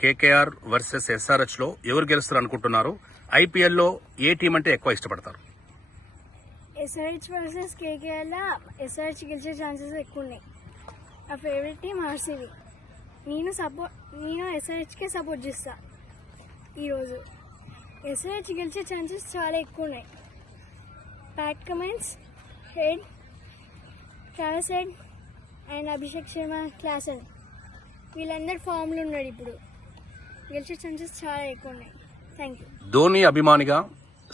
KKR versus SRH లో ఎవరు గెలుస్తారు అనుకుంటున్నారు? ఐపీఎల్ లో ఏ టీం అంటే ఎక్కువ ఇష్టపడతారు? ఎస్ఆర్హెచ్ వర్సెస్ కేకేఆర్ లా ఎస్ఆర్హెచ్ గెలిచే ఛాన్సెస్ ఎక్కువ ఉన్నాయి. నా ఫేవరెట్ టీం ఆర్సీబీ. నేను ఎస్ఆర్హెచ్కే సపోర్ట్ చేస్తా. ఈరోజు ఎస్ఆర్హెచ్ గెలిచే ఛాన్సెస్ చాలా ఎక్కువ ఉన్నాయి. Pat Cummins, head, Travis head and Abhishek Sharma, Klaasen వీళ్ళందరూ ఫామ్లో ఉన్నాడు. ఇప్పుడు గెలిచే ఛాన్సెస్ చాలా ఎక్కువ ఉన్నాయి. Thank you. ధోని అభిమానిగా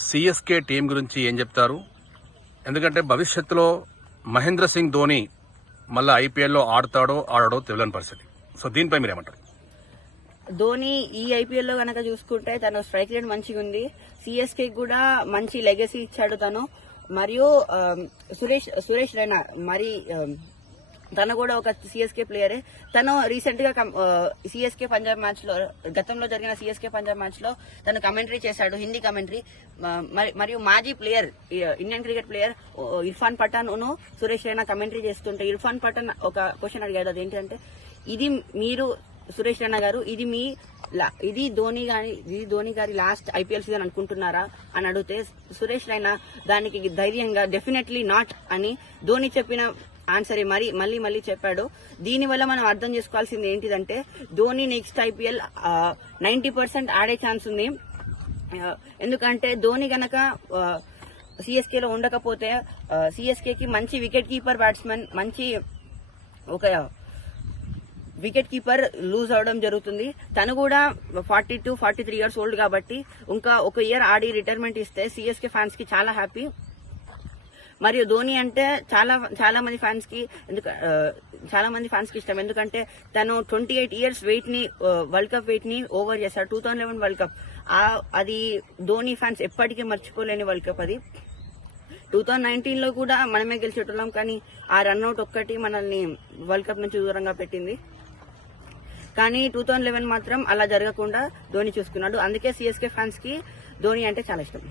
సిఎస్కే టీం గురించి ఏం చెప్తారు? ఎందుకంటే భవిష్యత్తులో మహేంద్ర సింగ్ ధోని మళ్ళీ ఐపీఎల్లో ఆడతాడో ఆడడో తెలియని పరిస్థితి. సో దీనిపై మీరేమంటారు? ధోని ఈ ఐపీఎల్ లో గనక చూసుకుంటే తను స్ట్రైక్ రేట్ మంచిగా ఉంది. సిఎస్కే కూడా మంచి లెగసీ ఇచ్చాడు తను. మరియు సురేష్ రైనా మరి తను కూడా ఒక సిఎస్కే ప్లేయరే. తను రీసెంట్ గా సిఎస్కే పంజాబ్ మ్యాచ్ లో, గతంలో జరిగిన సిఎస్కే పంజాబ్ మ్యాచ్ లో తను కమెంటరీ చేశాడు, హిందీ కమెంటరీ. మరియు మాజీ player, Indian cricket player Irfan Pathan Suresh Raina commentary చేస్తుంటే ఇర్ఫాన్ పఠాన్ ఒక క్వశ్చన్ అడిగాడు. అదేంటంటే, ఇది మీరు సురేష్ రైనా గారు ఇది ధోని గారి లాస్ట్ ఐపీఎల్ సీజన్ అనుకుంటున్నారా అని అడిగితే సురేష్ రైనా దానికి ధైర్యంగా డెఫినెట్లీ నాట్ అని ధోని చెప్పిన ఆన్సర్ మళ్ళీ చెప్పాడు. దీనివల్ల మనం అర్థం చేసుకోవాల్సింది ఏంటిదంటే, ధోని నెక్స్ట్ ఐపీఎల్ 90% ఆడే ఛాన్స్ ఉంది. ఎందుకంటే ధోని గనక సిఎస్కేలో ఉండకపోతే సిఎస్కేకి మంచి వికెట్ కీపర్ బ్యాట్స్మెన్, మంచి ఒక వికెట్ కీపర్ లూజ్ అవడం జరుగుతుంది. తను కూడా 42-43 ఇయర్స్ ఓల్డ్ కాబట్టి ఇంకా ఒక ఇయర్ ఆడి రిటైర్మెంట్ ఇస్తే సిఎస్కే ఫ్యాన్స్ కి చాలా హ్యాపీ. మరియు ధోని అంటే చాలా మంది ఫ్యాన్స్ కి ఇష్టం. ఎందుకంటే తను 28 ఇయర్స్ వెయిట్ ని, వరల్డ్ కప్ వెయిట్ ని ఓవర్ చేశాడు. 2011 వరల్డ్ కప్ అది ధోని ఫ్యాన్స్ ఎప్పటికీ మర్చిపోలేని వరల్డ్ కప్ అది. 2019 లో కూడా మనమే గెలిచేటోళ్ళం, కానీ ఆ రన్అట్ ఒక్కటి మనల్ని వరల్డ్ కప్ నుంచి దూరంగా పెట్టింది. కానీ 2011 మాత్రం అలా జరగకుండా ధోని చూసుకున్నాడు. అందుకే సిఎస్కే ఫ్యాన్స్ కి ధోని అంటే చాలా ఇష్టం.